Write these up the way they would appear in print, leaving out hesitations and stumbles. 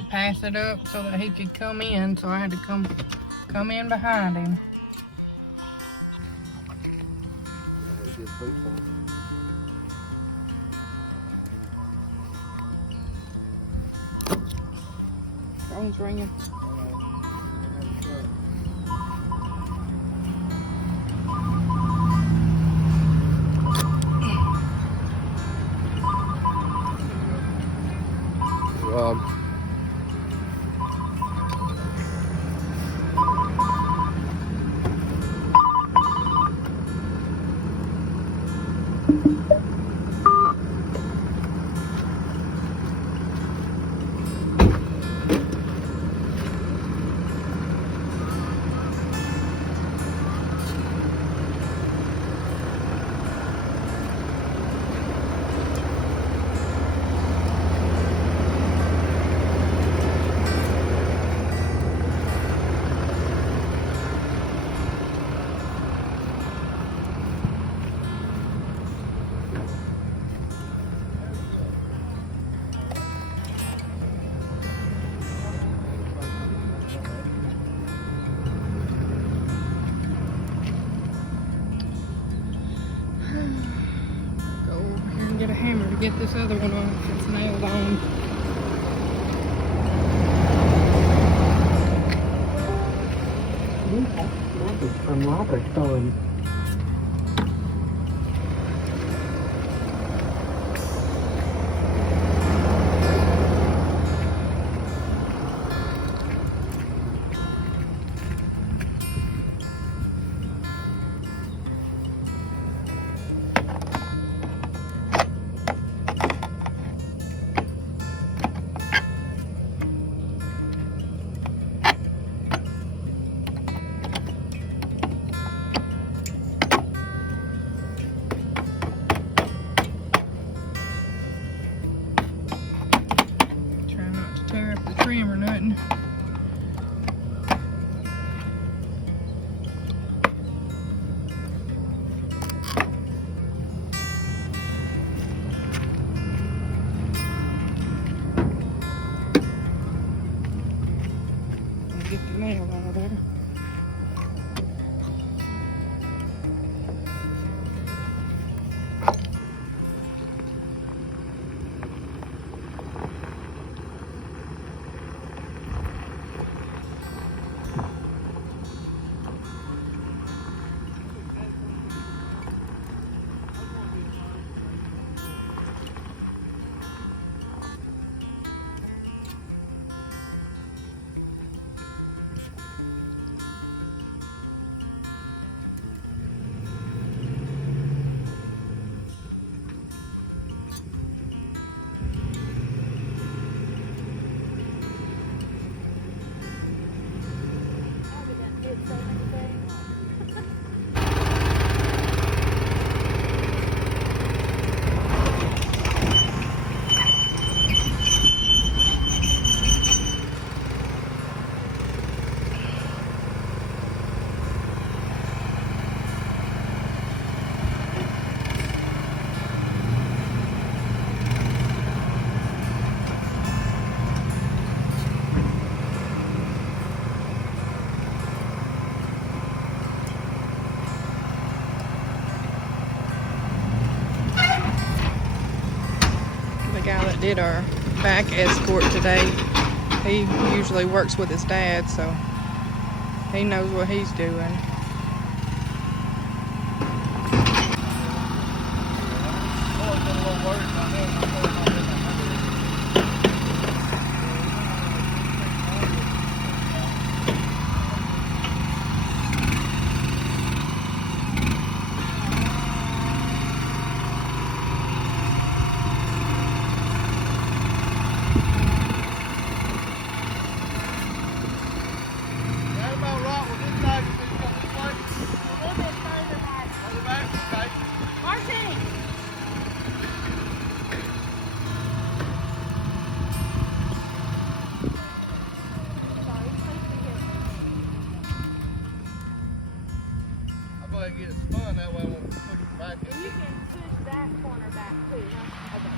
to pass it up so that he could come in, so I had to come in behind him. Phone's ringing. Get a hammer to get this other one off. It's nailed on. Message from Robert Thorne. Tear up the trim or nothing. Get the nail out of there. The guy that did our back escort today, he usually works with his dad, so he knows what he's doing. Get it spun, that way I won't push it back in. You can push that corner back too, huh? Okay.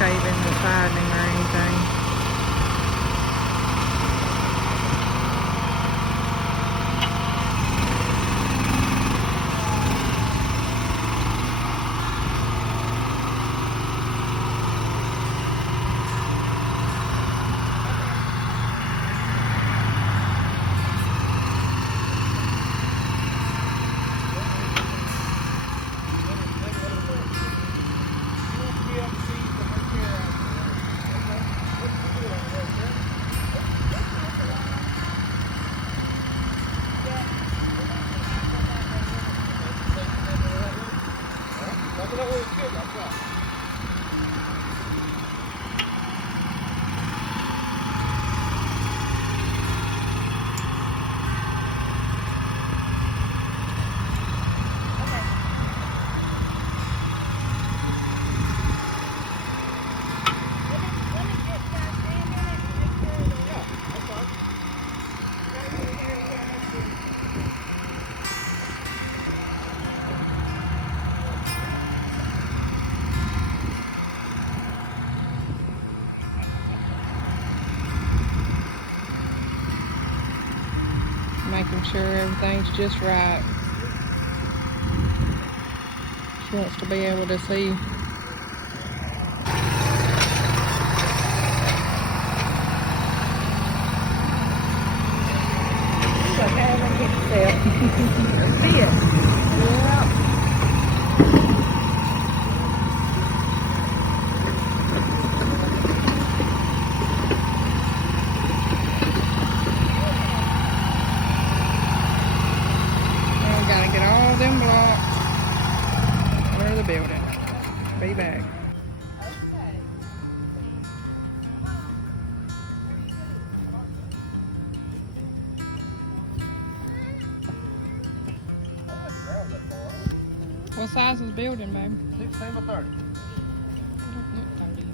paving the siding or anything. Making sure everything's just right. She wants to be able to see. See it. Yeah. Gotta get all them blocks out of the building. Be back. What size is the building, babe? 16 by 30. It don't look 30.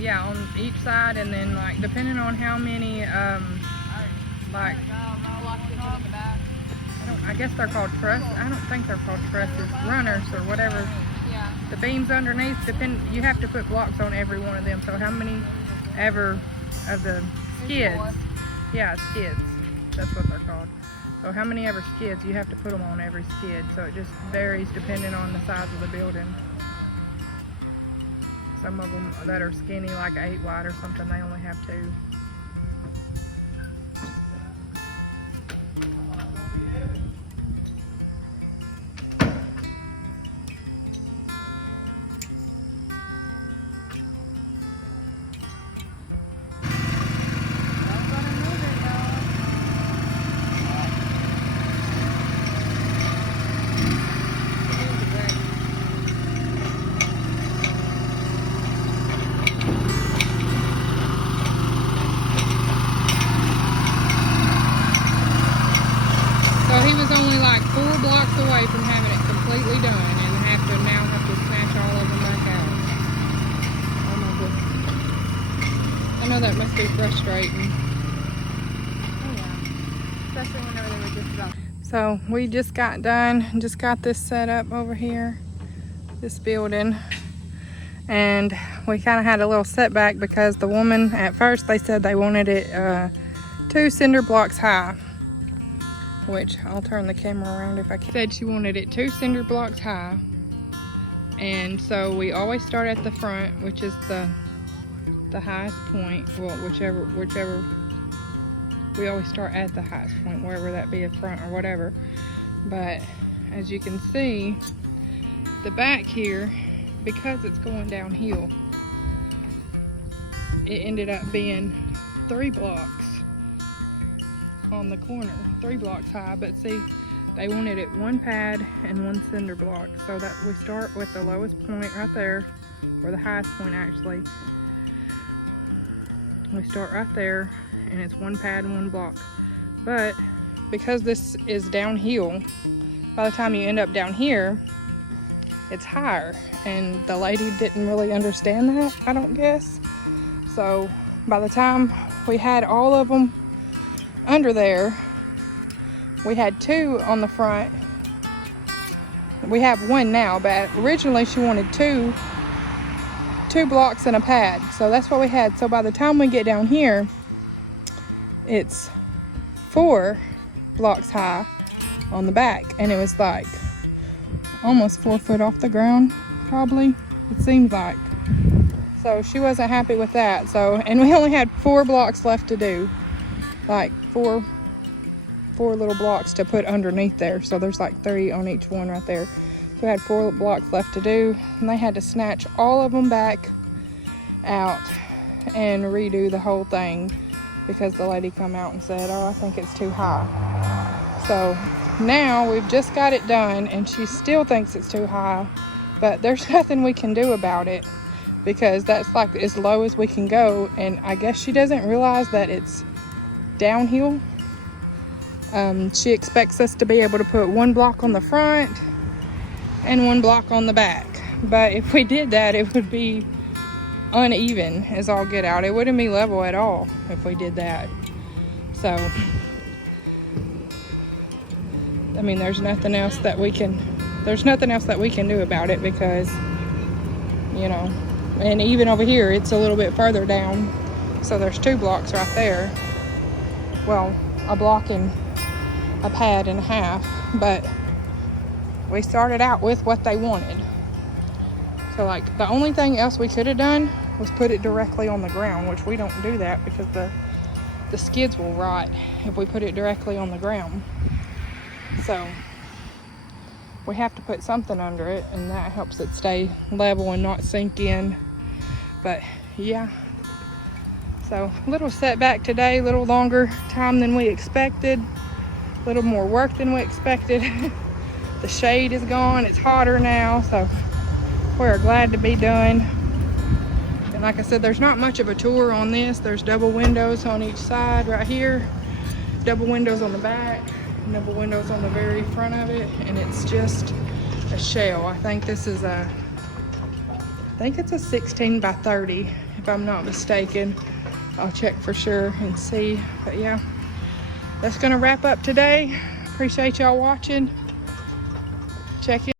Yeah, on each side, and then like depending on how many like I guess they're called trusses. I don't think they're called trusses, runners or whatever. Yeah. The beams underneath you have to put blocks on every one of them. So how many ever of the skids? Yeah, skids. That's what they're called. So how many ever skids, you have to put them on every skid. So it just varies depending on the size of the building. Some of them that are skinny, like 8 wide or something, they only have 2. He was only like 4 blocks away from having it completely done, and now have to snatch all of them back out. Oh my goodness. I know that must be frustrating. Oh yeah. Especially whenever they were just about. So we just got done, just got this set up over here, this building. And we kind of had a little setback because the woman, at first they said they wanted it 2 cinder blocks high. Which I'll turn the camera around if I can. Said she wanted it 2 cinder blocks high, and so we always start at the front, which is the highest point. Well, whichever we always start at the highest point, wherever that be, a front or whatever. But as you can see, the back here, because it's going downhill, it ended up being 3 blocks on the corner, 3 blocks high. But see, they wanted it 1 pad and 1 cinder block, so that we start with the lowest point right there, or the highest point actually. We start right there, and it's 1 pad and 1 block. But because this is downhill, by the time you end up down here, it's higher, and the lady didn't really understand that, I don't guess. So by the time we had all of them under there, we had 2 on the front. We have 1 now, but originally she wanted 2 blocks and a pad, so that's what we had. So by the time we get down here, it's 4 blocks high on the back, and it was like almost 4 foot off the ground, probably, it seems like. So she wasn't happy with that. So, and we only had 4 blocks left to do, like four little blocks to put underneath there. So there's like 3 on each one right there. So we had 4 blocks left to do, and they had to snatch all of them back out and redo the whole thing because the lady come out and said, oh, I think it's too high. So now we've just got it done, and she still thinks it's too high, but there's nothing we can do about it because that's like as low as we can go. And I guess she doesn't realize that it's downhill. She expects us to be able to put 1 block on the front and 1 block on the back, but if we did that, it would be uneven as all get out. It wouldn't be level at all if we did that. So I mean, there's nothing else that we can do about it because, you know, and even over here it's a little bit further down, so there's 2 blocks right there. Well, a block and a pad and a half, but we started out with what they wanted. So like the only thing else we could have done was put it directly on the ground, which we don't do that because the skids will rot if we put it directly on the ground. So we have to put something under it, and that helps it stay level and not sink in. But yeah, so a little setback today, a little longer time than we expected, a little more work than we expected. The shade is gone, it's hotter now, so we're glad to be done. And like I said, there's not much of a tour on this. There's double windows on each side right here, double windows on the back, double windows on the very front of it, and it's just a shell. I think this is I think it's a 16 by 30 if I'm not mistaken. I'll check for sure and see. But yeah, that's gonna wrap up today. Appreciate y'all watching. Check in.